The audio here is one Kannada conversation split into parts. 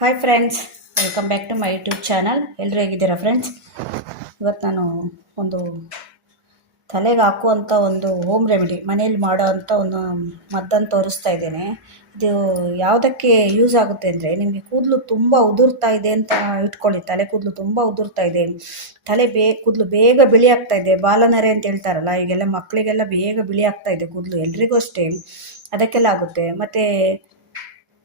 Hi friends, welcome back to my YouTube channel. ಎಲ್ಲರೂ ಹೇಗಿದ್ದೀರಾ ಫ್ರೆಂಡ್ಸ್? ಇವತ್ತು ನಾನು ಒಂದು ತಲೆಗೆ ಹಾಕುವಂಥ ಒಂದು ಹೋಮ್ ರೆಮಿಡಿ ಮನೇಲಿ ಮಾಡೋ ಅಂಥ ಒಂದು ಮದ್ದನ್ನು ತೋರಿಸ್ತಾ ಇದ್ದೇನೆ. ಇದು ಯಾವುದಕ್ಕೆ ಯೂಸ್ ಆಗುತ್ತೆ ಅಂದರೆ, ನಿಮಗೆ ಕೂದಲು ತುಂಬ ಉದುರ್ತಾ ಇದೆ ಅಂತ ಇಟ್ಕೊಳ್ಳಿ. ತಲೆ ಕೂದಲು ತುಂಬ ಉದುರ್ತಾ ಇದೆ, ಕೂದಲು ಬೇಗ ಬಿಳಿ ಆಗ್ತಾ ಇದೆ, ಬಾಲನರೆ ಅಂತ ಹೇಳ್ತಾರಲ್ಲ, ಈಗೆಲ್ಲ ಮಕ್ಕಳಿಗೆಲ್ಲ ಬೇಗ ಬಿಳಿ ಆಗ್ತಾ ಇದೆ ಕೂದಲು, ಎಲ್ರಿಗೂ ಅಷ್ಟೇ. ಅದಕ್ಕೆಲ್ಲ ಆಗುತ್ತೆ. ಮತ್ತು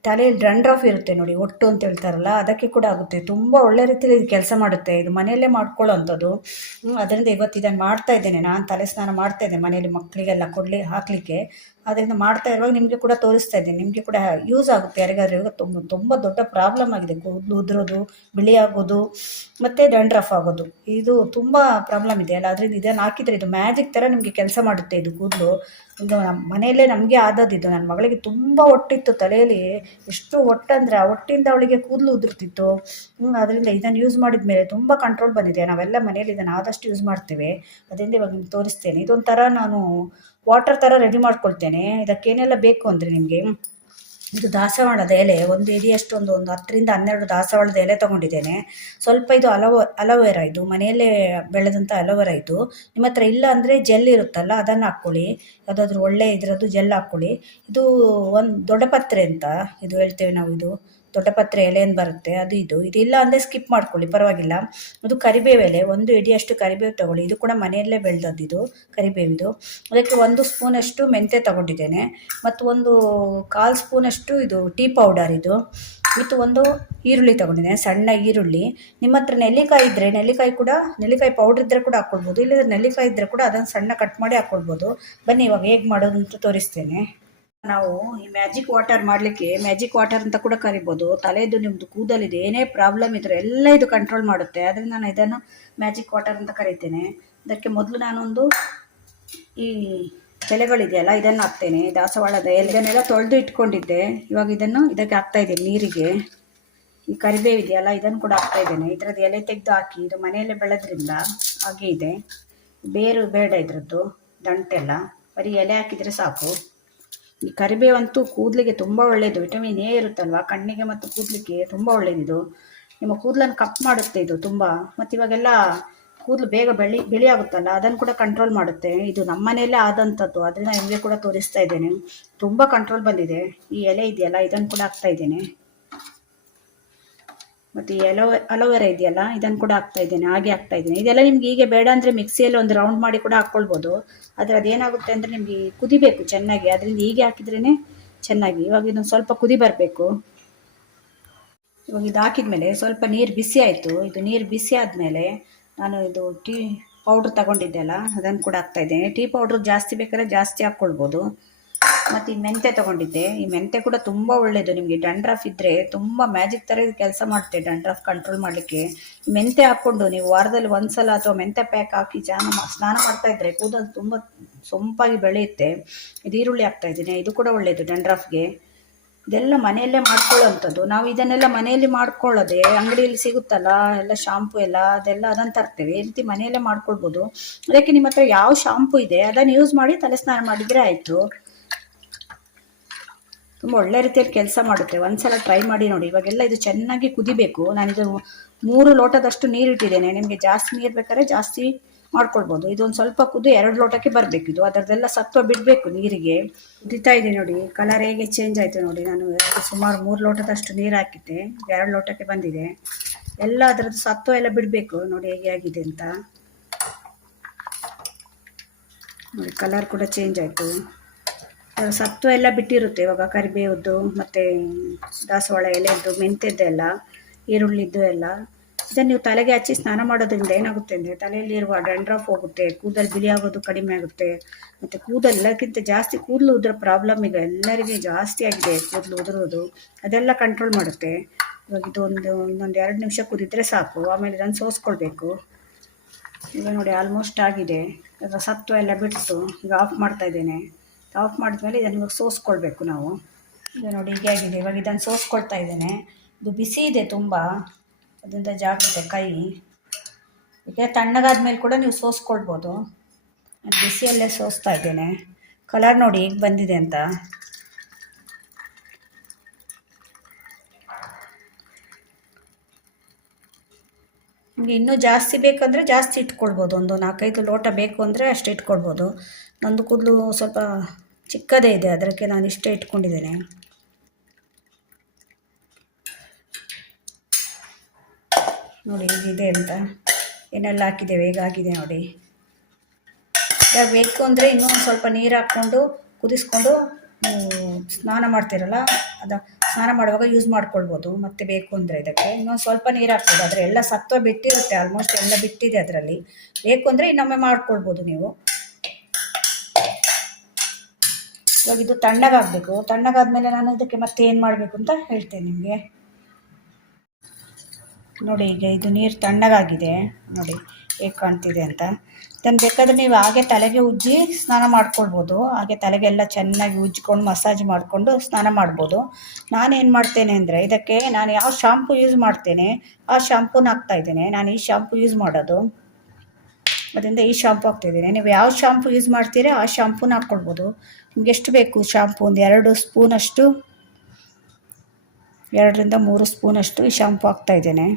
ತಲೆಯಲ್ಲಿ ಡ್ರಂಡ್ರಫ್ ಇರುತ್ತೆ ನೋಡಿ, ಒಟ್ಟು ಅಂತ ಹೇಳ್ತಾರಲ್ಲ, ಅದಕ್ಕೆ ಕೂಡ ಆಗುತ್ತೆ. ತುಂಬ ಒಳ್ಳೆ ರೀತಿಯಲ್ಲಿ ಇದು ಕೆಲಸ ಮಾಡುತ್ತೆ. ಇದು ಮನೆಯಲ್ಲೇ ಮಾಡ್ಕೊಳ್ಳೋ ಅಂಥದ್ದು. ಅದರಿಂದ ಇವತ್ತು ಇದನ್ನು ಮಾಡ್ತಾ ಇದ್ದೇನೆ. ನಾನು ತಲೆ ಸ್ನಾನ ಮಾಡ್ತಾ ಇದ್ದೇನೆ ಮನೇಲಿ ಮಕ್ಕಳಿಗೆಲ್ಲ ಹಾಕಲಿಕ್ಕೆ. ಅದರಿಂದ ಮಾಡ್ತಾ ಇರುವಾಗ ನಿಮಗೆ ಕೂಡ ತೋರಿಸ್ತಾ ಇದ್ದೀನಿ. ನಿಮಗೆ ಕೂಡ ಯೂಸ್ ಆಗುತ್ತೆ. ಯಾರಿಗಾದ್ರೂ ಇವಾಗ ತುಂಬ ದೊಡ್ಡ ಪ್ರಾಬ್ಲಮ್ ಆಗಿದೆ, ಕೂದಲು ಉದುರೋದು, ಬಿಳಿ ಆಗೋದು ಮತ್ತು ಡ್ರಂಡ್ರಫ್ ಆಗೋದು. ಇದು ತುಂಬ ಪ್ರಾಬ್ಲಮ್ ಇದೆ ಅಲ್ಲ. ಅದರಿಂದ ಇದನ್ನು ಹಾಕಿದರೆ ಇದು ಮ್ಯಾಜಿಕ್ ಥರ ನಿಮಗೆ ಕೆಲಸ ಮಾಡುತ್ತೆ. ಇದು ಕೂದಲು ಇದು ಮನೆಯಲ್ಲೇ ನಮಗೆ ಆದದ್ದು. ನನ್ನ ಮಗಳಿಗೆ ತುಂಬ ಒಟ್ಟಿತ್ತು ತಲೆಯಲ್ಲಿ, ಎಷ್ಟು ಒಟ್ಟಂದರೆ ಆ ಒಟ್ಟಿಂದ ಅವಳಿಗೆ ಕೂದಲು ಉದುರ್ತಿತ್ತು. ಅದರಿಂದ ಇದನ್ನು ಯೂಸ್ ಮಾಡಿದ ಮೇಲೆ ತುಂಬ ಕಂಟ್ರೋಲ್ ಬಂದಿದೆ. ನಾವೆಲ್ಲ ಮನೇಲಿ ಇದನ್ನು ಆದಷ್ಟು ಯೂಸ್ ಮಾಡ್ತೇವೆ. ಅದರಿಂದ ಇವಾಗ ನಿಮ್ಗೆ ತೋರಿಸ್ತೇನೆ. ಇದೊಂಥರ ನಾನು ವಾಟರ್ ಥರ ರೆಡಿ ಮಾಡ್ಕೊಳ್ತೇನೆ. ಇದಕ್ಕೇನೆಲ್ಲ ಬೇಕು ಅಂದರೆ, ನಿಮಗೆ ಇದು ದಾಸವಾಳದ ಎಲೆ ಒಂದು ಹಿಡಿಯಷ್ಟು, ಒಂದು 10ರಿಂದ 12 ದಾಸವಾಳದ ಎಲೆ ತೊಗೊಂಡಿದ್ದೇನೆ. ಸ್ವಲ್ಪ ಇದು ಅಲೋವೆರಾ, ಇದು ಮನೆಯಲ್ಲೇ ಬೆಳೆದಂಥ ಅಲೋವೆರಾ. ಇದು ನಿಮ್ಮ ಹತ್ರ ಇಲ್ಲ ಅಂದರೆ ಜೆಲ್ ಇರುತ್ತಲ್ಲ, ಅದನ್ನು ಹಾಕ್ಕೊಳ್ಳಿ. ಯಾವುದಾದ್ರೂ ಒಳ್ಳೆ ಇದರದ್ದು ಜೆಲ್ ಹಾಕ್ಕೊಳ್ಳಿ. ಇದು ಒಂದು ದೊಡ್ಡಪತ್ರೆ ಅಂತ ಇದು ಹೇಳ್ತೇವೆ ನಾವು. ಇದು ದೊಡ್ಡಪತ್ರೆ ಎಲೆ ಏನು ಬರುತ್ತೆ ಅದು. ಇದಿಲ್ಲ ಅಂದರೆ ಸ್ಕಿಪ್ ಮಾಡ್ಕೊಳ್ಳಿ, ಪರವಾಗಿಲ್ಲ. ಅದು ಕರಿಬೇವು ಎಲೆ, ಒಂದು ಹಿಡಿಯಷ್ಟು ಕರಿಬೇವು ತೊಗೊಳ್ಳಿ. ಇದು ಕೂಡ ಮನೆಯಲ್ಲೇ ಬೆಳೆದದ್ದು ಇದು ಕರಿಬೇವಿದು. ಅದಕ್ಕೆ 1 ಸ್ಪೂನಷ್ಟು ಮೆಂತ್ಯ ತೊಗೊಂಡಿದ್ದೇನೆ, ಮತ್ತು ಒಂದು 1/4 ಸ್ಪೂನಷ್ಟು ಇದು ಟೀ ಪೌಡರ್ ಇದು, ಮತ್ತು ಒಂದು ಈರುಳ್ಳಿ ತೊಗೊಂಡಿದ್ದೇನೆ, ಸಣ್ಣ ಈರುಳ್ಳಿ. ನಿಮ್ಮ ಹತ್ರ ನೆಲ್ಲಿಕಾಯಿ ಇದ್ದರೆ ನೆಲ್ಲಿಕಾಯಿ ಪೌಡ್ರ್ ಇದ್ದರೆ ಕೂಡ ಹಾಕ್ಕೊಳ್ಬೋದು. ಇಲ್ಲದ್ರೆ ನೆಲ್ಲಿಕಾಯಿ ಇದ್ದರೆ ಕೂಡ ಅದನ್ನು ಸಣ್ಣ ಕಟ್ ಮಾಡಿ ಹಾಕ್ಕೊಳ್ಬೋದು. ಬನ್ನಿ ಇವಾಗ ಹೇಗೆ ಮಾಡೋದು ಅಂತ ತೋರಿಸ್ತೇನೆ. ನಾವು ಈ ಮ್ಯಾಜಿಕ್ ವಾಟರ್ ಮಾಡಲಿಕ್ಕೆ, ಮ್ಯಾಜಿಕ್ ವಾಟರ್ ಅಂತ ಕೂಡ ಕರಿಬೋದು. ತಲೆದು ನಿಮ್ಮದು ಕೂದಲಿದೆ ಏನೇ ಪ್ರಾಬ್ಲಮ್ ಇದ್ದರೆ ಎಲ್ಲ ಇದು ಕಂಟ್ರೋಲ್ ಮಾಡುತ್ತೆ. ಅದರಿಂದ ನಾನು ಇದನ್ನು ಮ್ಯಾಜಿಕ್ ವಾಟರ್ ಅಂತ ಕರಿತೇನೆ. ಅದಕ್ಕೆ ಮೊದಲು ನಾನೊಂದು ಈ ಎಲೆಗಳಿದೆಯಲ್ಲ ಇದನ್ನು ಹಾಕ್ತೇನೆ. ದಾಸವಾಳದ ಇದನ್ನೆಲ್ಲ ತೊಳೆದು ಇಟ್ಕೊಂಡಿದ್ದೆ. ಇವಾಗ ಇದಕ್ಕೆ ಹಾಕ್ತಾ ಇದ್ದೀನಿ ನೀರಿಗೆ. ಈ ಕರಿಬೇವು ಇದೆಯಲ್ಲ ಇದನ್ನು ಕೂಡ ಹಾಕ್ತಾ ಇದ್ದೇನೆ. ಇದರದ್ದು ಎಲೆ ತೆಗೆದು ಹಾಕಿ, ಇದು ಮನೆಯಲ್ಲೇ ಬೆಳೆದ್ರಿಂದ ಹಾಗೆ ಇದೆ, ಬೇರು ಬೇಡ ಇದರದ್ದು, ದಂಟೆಲ್ಲ. ಬರೀ ಎಲೆ ಹಾಕಿದರೆ ಸಾಕು. ಈ ಕರಿಬೇವಂತೂ ಕೂದಲಿಗೆ ತುಂಬ ಒಳ್ಳೆಯದು. ವಿಟಮಿನ್ ಎ ಇರುತ್ತಲ್ವ, ಕಣ್ಣಿಗೆ ಮತ್ತು ಕೂದಲಿಗೆ ತುಂಬ ಒಳ್ಳೆಯದಿದು. ನಿಮ್ಮ ಕೂದಲನ್ನು ಕಪ್ ಮಾಡುತ್ತೆ ಇದು ತುಂಬ. ಮತ್ತು ಇವಾಗೆಲ್ಲ ಕೂದಲು ಬೇಗ ಬಿಳಿ ಆಗುತ್ತಲ್ಲ, ಅದನ್ನು ಕೂಡ ಕಂಟ್ರೋಲ್ ಮಾಡುತ್ತೆ. ಇದು ನಮ್ಮ ಮನೆಯಲ್ಲೇ ಆದಂಥದ್ದು, ಅದರಿಂದ ನಿಮಗೆ ಕೂಡ ತೋರಿಸ್ತಾ ಇದ್ದೇನೆ. ತುಂಬ ಕಂಟ್ರೋಲ್ ಬಂದಿದೆ. ಈ ಎಲೆ ಇದೆಯಲ್ಲ ಇದನ್ನು ಕೂಡ ಹಾಕ್ತಾ ಇದ್ದೇನೆ. ಮತ್ತು ಈ ಅಲೋವೆರಾ ಇದೆಯಲ್ಲ ಇದನ್ನು ಕೂಡ ಹಾಕ್ತಾ ಇದ್ದೇನೆ, ಹಾಗೆ ಹಾಕ್ತಾ ಇದ್ದೇನೆ. ಇದೆಲ್ಲ ನಿಮ್ಗೆ ಹೀಗೆ ಬೇಡ ಅಂದರೆ ಮಿಕ್ಸಿಯಲ್ಲಿ ಒಂದು ರೌಂಡ್ ಮಾಡಿ ಕೂಡ ಹಾಕ್ಕೊಳ್ಬೋದು. ಆದರೆ ಅದೇನಾಗುತ್ತೆ ಅಂದರೆ ನಿಮಗೆ ಕುದಿಬೇಕು ಚೆನ್ನಾಗಿ, ಅದರಿಂದ ಹೀಗೆ ಹಾಕಿದ್ರೇ ಚೆನ್ನಾಗಿ. ಇವಾಗ ಇದನ್ನು ಸ್ವಲ್ಪ ಕುದಿ ಬರಬೇಕು. ಇವಾಗ ಇದು ಹಾಕಿದ್ಮೇಲೆ ಸ್ವಲ್ಪ ನೀರು ಬಿಸಿ ಆಯಿತು. ಇದು ನೀರು ಬಿಸಿ ಆದಮೇಲೆ ನಾನು ಇದು ಟೀ ಪೌಡ್ರ್ ತಗೊಂಡಿದ್ದೆ ಅಲ್ಲ ಅದನ್ನು ಕೂಡ ಹಾಕ್ತಾ ಇದ್ದೇನೆ. ಟೀ ಪೌಡ್ರ್ ಜಾಸ್ತಿ ಬೇಕಾದ್ರೆ ಜಾಸ್ತಿ ಹಾಕ್ಕೊಳ್ಬೋದು. ಮತ್ತು ಈ ಮೆಂತ್ಯ ತೊಗೊಂಡಿದ್ದೆ. ಈ ಮೆಂತ್ಯ ಕೂಡ ತುಂಬ ಒಳ್ಳೆಯದು. ನಿಮಗೆ ಡ್ರಂಡ್ರಫ್ ಇದ್ದರೆ ತುಂಬ ಮ್ಯಾಜಿಕ್ ಥರ ಇದು ಕೆಲಸ ಮಾಡುತ್ತೆ ಡ್ರಂಡ್ರಫ್ ಕಂಟ್ರೋಲ್ ಮಾಡಲಿಕ್ಕೆ. ಈ ಮೆಂತ್ಯ ಹಾಕ್ಕೊಂಡು ನೀವು ವಾರದಲ್ಲಿ ಒಂದ್ಸಲ ಅಥವಾ ಮೆಂತ್ಯ ಪ್ಯಾಕ್ ಹಾಕಿ ಸ್ನಾನ ಮಾಡ್ತಾ ಇದ್ದರೆ ಕೂದಲು ತುಂಬ ಸೊಂಪಾಗಿ ಬೆಳೆಯುತ್ತೆ. ಇದು ಈರುಳ್ಳಿ ಹಾಕ್ತಾ ಇದ್ದೀನಿ, ಇದು ಕೂಡ ಒಳ್ಳೆಯದು ಡ್ರಂಡ್ರಫ್ಗೆ. ಇದೆಲ್ಲ ಮನೆಯಲ್ಲೇ ಮಾಡ್ಕೊಳ್ಳೋವಂಥದ್ದು. ನಾವು ಇದನ್ನೆಲ್ಲ ಮನೆಯಲ್ಲಿ ಮಾಡ್ಕೊಳ್ಳೋದೆ, ಅಂಗಡಿಯಲ್ಲಿ ಸಿಗುತ್ತಲ್ಲ ಎಲ್ಲ ಶಾಂಪು ಎಲ್ಲ, ಅದನ್ನು ತರ್ತೇವೆ. ಈ ರೀತಿ ಮನೆಯಲ್ಲೇ ಮಾಡ್ಕೊಳ್ಬೋದು. ಅದಕ್ಕೆ ನಿಮ್ಮ ಹತ್ರ ಯಾವ ಶಾಂಪು ಇದೆ ಅದನ್ನು ಯೂಸ್ ಮಾಡಿ ತಲೆ ಸ್ನಾನ ಮಾಡಿದರೆ ಆಯಿತು. ತುಂಬ ಒಳ್ಳೆ ರೀತಿಯಲ್ಲಿ ಕೆಲಸ ಮಾಡುತ್ತೆ. ಒಂದ್ಸಲ ಟ್ರೈ ಮಾಡಿ ನೋಡಿ. ಇವಾಗೆಲ್ಲ ಇದು ಚೆನ್ನಾಗಿ ಕುದಿಬೇಕು. ನಾನಿದು 3 ಲೋಟದಷ್ಟು ನೀರು ಇಟ್ಟಿದ್ದೇನೆ. ನಿಮಗೆ ಜಾಸ್ತಿ ನೀರು ಬೇಕಾದ್ರೆ ಜಾಸ್ತಿ ಮಾಡ್ಕೊಳ್ಬೋದು. ಇದೊಂದು ಸ್ವಲ್ಪ ಕುದ್ದು 2 ಲೋಟಕ್ಕೆ ಬರಬೇಕು. ಇದು ಅದರದ್ದೆಲ್ಲ ಸತ್ವ ಬಿಡಬೇಕು ನೀರಿಗೆ. ಕುದಿತಾ ಇದೆ ನೋಡಿ, ಕಲರ್ ಹೇಗೆ ಚೇಂಜ್ ಆಯಿತು ನೋಡಿ. ನಾನು ಸುಮಾರು 3 ಲೋಟದಷ್ಟು ನೀರು ಹಾಕಿದ್ದೆ, 2 ಲೋಟಕ್ಕೆ ಬಂದಿದೆ. ಎಲ್ಲ ಅದರದ್ದು ಸತ್ವ ಎಲ್ಲ ಬಿಡಬೇಕು ನೋಡಿ ಹೇಗೆ ಆಗಿದೆ ಅಂತ ನೋಡಿ. ಕಲರ್ ಕೂಡ ಚೇಂಜ್ ಆಯಿತು. ಸತ್ವ ಎಲ್ಲ ಬಿಟ್ಟಿರುತ್ತೆ ಇವಾಗ ಕರಿಬೇವದ್ದು, ಮತ್ತು ದಾಸವಾಳ ಎಲೆಯದ್ದು, ಮೆಂತ್ಯದ್ದೆಲ್ಲ, ಈರುಳ್ಳಿದ್ದು ಎಲ್ಲ. ಇದನ್ನು ನೀವು ತಲೆಗೆ ಹಚ್ಚಿ ಸ್ನಾನ ಮಾಡೋದ್ರಿಂದ ಏನಾಗುತ್ತೆ ಅಂದರೆ ತಲೆಯಲ್ಲಿರುವ ಡ್ರಂಡ್ರಫ್ ಹೋಗುತ್ತೆ, ಕೂದಲು ಬಿಳಿ ಆಗೋದು ಕಡಿಮೆ ಆಗುತ್ತೆ. ಮತ್ತು ಕೂದಲು ಎಲ್ಲಕ್ಕಿಂತ ಜಾಸ್ತಿ ಕೂದಲು ಉದುರೋ ಪ್ರಾಬ್ಲಮ್ ಈಗ ಎಲ್ಲರಿಗೆ ಜಾಸ್ತಿ ಆಗಿದೆ, ಕೂದಲು ಉದುರೋದು. ಅದೆಲ್ಲ ಕಂಟ್ರೋಲ್ ಮಾಡುತ್ತೆ. ಇವಾಗ ಇನ್ನೊಂದು 2 ನಿಮಿಷ ಕುದಿದ್ರೆ ಸಾಕು. ಆಮೇಲೆ ಇದನ್ನು ಸೋಸ್ಕೊಳ್ಬೇಕು. ಈಗ ನೋಡಿ ಆಲ್ಮೋಸ್ಟ್ ಆಗಿದೆ. ಈಗ ಸತ್ವ ಎಲ್ಲ ಬಿಟ್ಟು ಈಗ ಆಫ್ ಮಾಡ್ತಾ ಇದ್ದೇನೆ. ಆಫ್ ಮಾಡಿದ್ಮೇಲೆ ಇದನ್ನು ಸೋಸ್ಕೊಳ್ಬೇಕು ನಾವು. ಈಗ ನೋಡಿ ಹೀಗೆ ಆಗಿದೆ. ಇವಾಗ ಇದನ್ನು ಸೋಸ್ಕೊಳ್ತಾ ಇದ್ದೇನೆ. ಇದು ಬಿಸಿ ಇದೆ ತುಂಬ, ಅದರಿಂದ ಜಾಗ್ರತೆ ಕೈ. ಈಗ ತಣ್ಣಗಾದ ಮೇಲೆ ಕೂಡ ನೀವು ಸೋಸ್ಕೊಳ್ಬೋದು. ನಾನು ಬಿಸಿಯಲ್ಲೇ ಸೋಸ್ತಾ ಇದ್ದೇನೆ. ಕಲರ್ ನೋಡಿ ಹೇಗೆ ಬಂದಿದೆ ಅಂತ. ನಿಮಗೆ ಇನ್ನೂ ಜಾಸ್ತಿ ಬೇಕಂದರೆ ಜಾಸ್ತಿ ಇಟ್ಕೊಳ್ಬೋದು, ಒಂದು 4-5 ಲೋಟ ಬೇಕು ಅಂದರೆ ಅಷ್ಟು ಇಟ್ಕೊಳ್ಬೋದು. ನಂದು ಕೂದಲು ಸ್ವಲ್ಪ ಚಿಕ್ಕದೇ ಇದೆ, ಅದಕ್ಕೆ ನಾನು ಇಷ್ಟೇ ಇಟ್ಕೊಂಡಿದ್ದೇನೆ. ನೋಡಿ ಹೀಗಿದೆ ಅಂತ ಏನೆಲ್ಲ ಹಾಕಿದ್ದೇವೆ, ಹೇಗಾಗಿದೆ ನೋಡಿ. ಇವಾಗ ಬೇಕು ಅಂದರೆ ಇನ್ನೂ ಒಂದು ಸ್ವಲ್ಪ ನೀರು ಹಾಕ್ಕೊಂಡು ಕುದಿಸ್ಕೊಂಡು ಸ್ನಾನ ಮಾಡ್ತೀರಲ್ಲ, ಅದು ಸ್ನಾನ ಮಾಡುವಾಗ ಯೂಸ್ ಮಾಡ್ಕೊಳ್ಬೋದು. ಮತ್ತೆ ಬೇಕು ಅಂದರೆ ಇದಕ್ಕೆ ಇನ್ನೊಂದು ಸ್ವಲ್ಪ ನೀರು ಹಾಕ್ಬೋದು. ಆದರೆ ಎಲ್ಲ ಸತ್ವ ಬಿಟ್ಟಿರುತ್ತೆ, ಆಲ್ಮೋಸ್ಟ್ ಎಲ್ಲ ಬಿಟ್ಟಿದೆ ಅದರಲ್ಲಿ. ಬೇಕು ಅಂದರೆ ಇನ್ನೊಮ್ಮೆ ಮಾಡ್ಕೊಳ್ಬೋದು ನೀವು. ಇವಾಗ ಇದು ತಣ್ಣಗಾಗಬೇಕು. ತಣ್ಣಗಾದ್ಮೇಲೆ ನಾನು ಇದಕ್ಕೆ ಮತ್ತೆ ಏನು ಮಾಡಬೇಕು ಅಂತ ಹೇಳ್ತೇನೆ ನಿಮಗೆ. ನೋಡಿ ಈಗ ಇದು ನೀರು ತಣ್ಣಗಾಗಿದೆ, ನೋಡಿ ಹೇಗೆ ಕಾಣ್ತಿದೆ ಅಂತ. ಇದನ್ನು ಬೇಕಾದರೆ ನೀವು ಹಾಗೆ ತಲೆಗೆ ಉಜ್ಜಿ ಸ್ನಾನ ಮಾಡ್ಕೊಳ್ಬೋದು. ಹಾಗೆ ತಲೆಗೆಲ್ಲ ಚೆನ್ನಾಗಿ ಉಜ್ಜಿಕೊಂಡು ಮಸಾಜ್ ಮಾಡಿಕೊಂಡು ಸ್ನಾನ ಮಾಡ್ಬೋದು. ನಾನೇನು ಮಾಡ್ತೇನೆ ಅಂದರೆ ಇದಕ್ಕೆ ನಾನು ಯಾವ ಶಾಂಪು ಯೂಸ್ ಮಾಡ್ತೇನೆ ಆ ಶಾಂಪೂನ ಹಾಕ್ತಾಯಿದ್ದೇನೆ. ನಾನು ಈ ಶಾಂಪು ಯೂಸ್ ಮಾಡೋದು, ಅದರಿಂದ ಈ ಶಾಂಪು ಹಾಕ್ತಾಯಿದ್ದೇನೆ. ನೀವು ಯಾವ ಶಾಂಪು ಯೂಸ್ ಮಾಡ್ತೀರಾ ಆ ಶಾಂಪೂನ ಹಾಕ್ಕೊಳ್ಬೋದು. ನಿಮ್ಗೆ ಎಷ್ಟು ಬೇಕು ಶಾಂಪು, ಒಂದು 2 ಸ್ಪೂನಷ್ಟು, 2ರಿಂದ 3 ಸ್ಪೂನಷ್ಟು ಈ ಶಾಂಪು ಹಾಕ್ತಾಯಿದ್ದೇನೆ.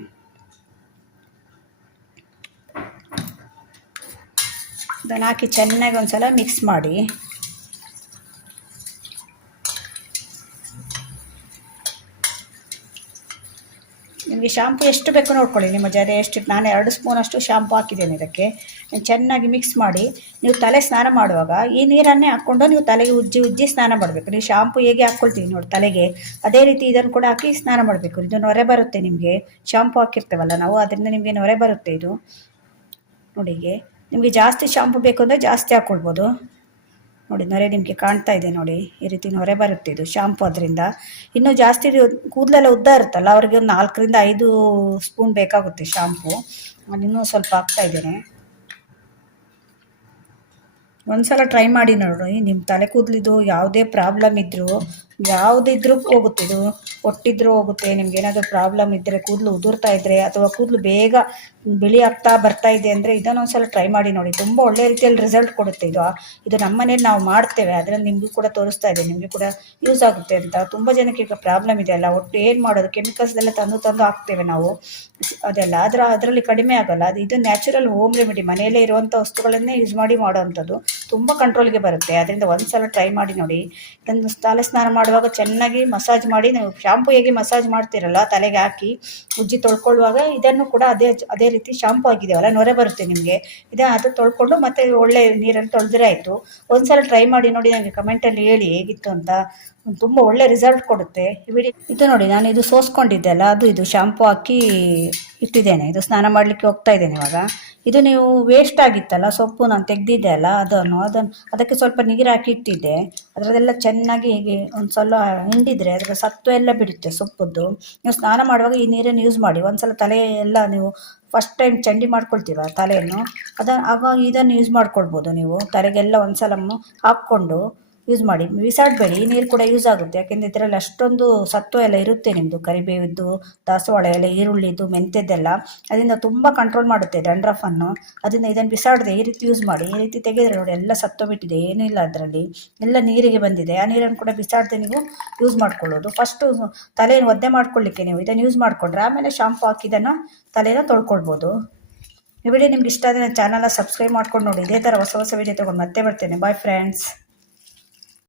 ಅದನ್ನು ಹಾಕಿ ಚೆನ್ನಾಗಿ ಒಂದು ಸಲ ಮಿಕ್ಸ್ ಮಾಡಿ. ನಿಮಗೆ ಶಾಂಪು ಎಷ್ಟು ಬೇಕು ನೋಡ್ಕೊಳ್ಳಿ, ನಿಮ್ಮ ಜಡೆ ಎಷ್ಟು. ನಾನು 2 ಸ್ಪೂನಷ್ಟು ಶಾಂಪು ಹಾಕಿದ್ದೇನೆ ಇದಕ್ಕೆ. ಚೆನ್ನಾಗಿ ಮಿಕ್ಸ್ ಮಾಡಿ ನೀವು ತಲೆ ಸ್ನಾನ ಮಾಡುವಾಗ ಈ ನೀರನ್ನೇ ಹಾಕ್ಕೊಂಡು ನೀವು ತಲೆಗೆ ಉಜ್ಜಿ ಸ್ನಾನ ಮಾಡಬೇಕು. ನೀವು ಶಾಂಪು ಹೇಗೆ ಹಾಕ್ಕೊಳ್ತೀವಿ ನೋಡಿ ತಲೆಗೆ, ಅದೇ ರೀತಿ ಇದನ್ನು ಕೂಡ ಹಾಕಿ ಸ್ನಾನ ಮಾಡಬೇಕು. ಇದು ನೊರೆ ಬರುತ್ತೆ ನಿಮಗೆ, ಶಾಂಪು ಹಾಕಿರ್ತೇವಲ್ಲ ನಾವು, ಅದರಿಂದ ನಿಮಗೆ ನೊರೆ ಬರುತ್ತೆ ಇದು. ನೋಡಿ ಹೀಗೆ ನಿಮಗೆ ಜಾಸ್ತಿ ಶಾಂಪು ಬೇಕು ಅಂದರೆ ಜಾಸ್ತಿ ಹಾಕ್ಕೊಳ್ಬೋದು. ನೋಡಿ ನೊರೆ ನಿಮಗೆ ಕಾಣ್ತಾ ಇದೆ ನೋಡಿ, ಈ ರೀತಿ ನೊರೆ ಬರುತ್ತೆ ಇದು ಶಾಂಪು. ಅದರಿಂದ ಇನ್ನೂ ಜಾಸ್ತಿ ಕೂದಲೆಲ್ಲ ಉದ್ದ ಇರುತ್ತಲ್ಲ, ಅವ್ರಿಗೆ ಒಂದು 4ರಿಂದ 5 ಸ್ಪೂನ್ ಬೇಕಾಗುತ್ತೆ ಶಾಂಪು. ನಾನು ಇನ್ನೂ ಸ್ವಲ್ಪ ಹಾಕ್ತಾಯಿದ್ದೇನೆ. ಒಂದ್ಸಲ ಟ್ರೈ ಮಾಡಿ ನೋಡಿ. ನಿಮ್ಮ ತಲೆ ಕೂದಲಿದು ಯಾವುದೇ ಪ್ರಾಬ್ಲಮ್ ಇದ್ದರೂ, ಯಾವುದಿದ್ರೂ ಹೋಗುತ್ತೆ ಇದು. ಒಟ್ಟಿದ್ರೂ ಹೋಗುತ್ತೆ. ನಿಮ್ಗೆ ಏನಾದರೂ ಪ್ರಾಬ್ಲಮ್ ಇದ್ದರೆ, ಕೂದಲು ಉದುರ್ತಾ ಇದ್ದರೆ ಅಥವಾ ಕೂದಲು ಬೇಗ ಬಿಳಿ ಆಗ್ತಾ ಬರ್ತಾ ಇದೆ ಅಂದರೆ ಇದನ್ನೊಂದ್ಸಲ ಟ್ರೈ ಮಾಡಿ ನೋಡಿ. ತುಂಬ ಒಳ್ಳೆ ರೀತಿಯಲ್ಲಿ ರಿಸಲ್ಟ್ ಕೊಡುತ್ತೆ ಇದು ನಮ್ಮ ಮನೇಲಿ ನಾವು ಮಾಡ್ತೇವೆ, ಅದರಲ್ಲಿ ನಿಮಗೂ ಕೂಡ ತೋರಿಸ್ತಾ ಇದೆ, ನಿಮಗೆ ಕೂಡ ಯೂಸ್ ಆಗುತ್ತೆ ಅಂತ. ತುಂಬ ಜನಕ್ಕೆ ಈಗ ಪ್ರಾಬ್ಲಮ್ ಇದೆ ಅಲ್ಲ, ಒಟ್ಟು ಏನು ಮಾಡೋದು, ಕೆಮಿಕಲ್ಸ್ ಎಲ್ಲ ತಂದು ಹಾಕ್ತೇವೆ ನಾವು, ಅದೆಲ್ಲ ಅದರಲ್ಲಿ ಕಡಿಮೆ ಆಗೋಲ್ಲ. ಇದು ನ್ಯಾಚುರಲ್ ಹೋಮ್ ರೆಮಿಡಿ, ಮನೆಯಲ್ಲೇ ಇರುವಂಥ ವಸ್ತುಗಳನ್ನೇ ಯೂಸ್ ಮಾಡಿ ಮಾಡೋವಂಥದ್ದು. ತುಂಬ ಕಂಟ್ರೋಲ್ಗೆ ಬರುತ್ತೆ. ಅದರಿಂದ ಒಂದ್ಸಲ ಟ್ರೈ ಮಾಡಿ ನೋಡಿ. ಇದನ್ನು ತಲೆ ಸ್ನಾನ ಮಾಡುವಾಗ ಚೆನ್ನಾಗಿ ಮಸಾಜ್ ಮಾಡಿ, ನೀವು ಶಾಂಪು ಹೇಗೆ ಮಸಾಜ್ ಮಾಡ್ತೀರಲ್ಲ ತಲೆಗೆ ಹಾಕಿ ಉಜ್ಜಿ ತೊಳ್ಕೊಳ್ಳುವಾಗ ಇದನ್ನು ಕೂಡ ಅದೇ ರೀತಿ ಶಾಂಪು ಆಗಿದೆಯಲ್ಲ, ನೊರೆ ಬರುತ್ತೆ ನಿಮಗೆ. ಅದು ತೊಳ್ಕೊಂಡು ಮತ್ತೆ ಒಳ್ಳೆ ನೀರಲ್ಲಿ ತೊಳೆದ್ರೆ ಆಯಿತು. ಒಂದ್ಸಲ ಟ್ರೈ ಮಾಡಿ ನೋಡಿ, ನನಗೆ ಕಮೆಂಟಲ್ಲಿ ಹೇಳಿ ಹೇಗಿತ್ತು ಅಂತ. ತುಂಬ ಒಳ್ಳೆ ರಿಸಲ್ಟ್ ಕೊಡುತ್ತೆ. ಇದು ನೋಡಿ, ನಾನು ಇದು ಸೋಸ್ಕೊಂಡಿದ್ದೆ ಅಲ್ಲ, ಇದು ಶಾಂಪು ಹಾಕಿ ಇಟ್ಟಿದ್ದೇನೆ. ಇದು ಸ್ನಾನ ಮಾಡಲಿಕ್ಕೆ ಹೋಗ್ತಾ ಇದ್ದೇನೆ ಇವಾಗ. ಇದು ನೀವು ವೇಸ್ಟ್ ಆಗಿತ್ತಲ್ಲ ಸೊಪ್ಪು, ನಾನು ತೆಗೆದಿದ್ದೆ ಅಲ್ಲ, ಅದಕ್ಕೆ ಸ್ವಲ್ಪ ನೀರು ಹಾಕಿ ಇಟ್ಟಿದ್ದೆ. ಅದರದೆಲ್ಲ ಚೆನ್ನಾಗಿ ಹೀಗೆ ಒಂದು ಸಲ ಹಿಂಡಿದರೆ ಅದರ ಸತ್ವ ಎಲ್ಲ ಬಿಡುತ್ತೆ ಸೊಪ್ಪದ್ದು. ನೀವು ಸ್ನಾನ ಮಾಡುವಾಗ ಈ ನೀರನ್ನು ಯೂಸ್ ಮಾಡಿ. ಒಂದ್ಸಲ ತಲೆ ಎಲ್ಲ ನೀವು ಫಸ್ಟ್ ಟೈಮ್ ಚಂಡಿ ಮಾಡ್ಕೊಳ್ತೀವ ತಲೆಯನ್ನು, ಆಗ ಇದನ್ನು ಯೂಸ್ ಮಾಡ್ಕೊಳ್ಬೋದು ನೀವು. ತಲೆಗೆಲ್ಲ ಒಂದ್ಸಲ ಹಾಕ್ಕೊಂಡು ಯೂಸ್ ಮಾಡಿ, ಬಿಸಾಡಬೇಡಿ. ನೀರು ಕೂಡ ಯೂಸ್ ಆಗುತ್ತೆ, ಯಾಕೆಂದರೆ ಇದರಲ್ಲಿ ಅಷ್ಟೊಂದು ಸತ್ವ ಎಲ್ಲ ಇರುತ್ತೆ ನಿಮ್ಮದು. ಕರಿಬೇವಿದ್ದು, ದಾಸವಾಳ ಎಲೆ, ಈರುಳ್ಳಿದ್ದು, ಮೆಂತ್ಯದ್ದೆಲ್ಲ, ಅದರಿಂದ ತುಂಬ ಕಂಟ್ರೋಲ್ ಮಾಡುತ್ತೆ ಡ್ಯಾಂಡ್ರಫನ್ನು. ಅದರಿಂದ ಇದನ್ನು ಬಿಸಾಡದೆ ಈ ರೀತಿ ಯೂಸ್ ಮಾಡಿ. ಈ ರೀತಿ ತೆಗೆದರೆ ನೋಡಿ ಎಲ್ಲ ಸತ್ವ ಬಿಟ್ಟಿದೆ, ಏನೂ ಇಲ್ಲ ಅದರಲ್ಲಿ, ಎಲ್ಲ ನೀರಿಗೆ ಬಂದಿದೆ. ಆ ನೀರನ್ನು ಕೂಡ ಬಿಸಾಡದೆ ನೀವು ಯೂಸ್ ಮಾಡ್ಕೊಳ್ಳೋದು. ಫಸ್ಟು ತಲೆಯನ್ನು ಒದ್ದೆ ಮಾಡ್ಕೊಳ್ಳಿಕ್ಕೆ ನೀವು ಇದನ್ನು ಯೂಸ್ ಮಾಡಿಕೊಂಡ್ರೆ ಆಮೇಲೆ ಶಾಂಪು ಹಾಕಿದ್ದನ್ನು ತಲೆನ ತೊಳ್ಕೊಳ್ಬೋದು. ಈ ವಿಡಿಯೋ ನಿಮ್ಗೆ ಇಷ್ಟ ಆದರೆ ನನ್ನ ಚಾನಲ್ನ ಸಬ್ಸ್ಕ್ರೈಬ್ ಮಾಡ್ಕೊಂಡು ನೋಡಿ. ಇದೇ ಥರ ಹೊಸ ವಿಡಿಯೋ ತೊಗೊಂಡು ಮತ್ತೆ ಬರ್ತೇನೆ. Bye friends.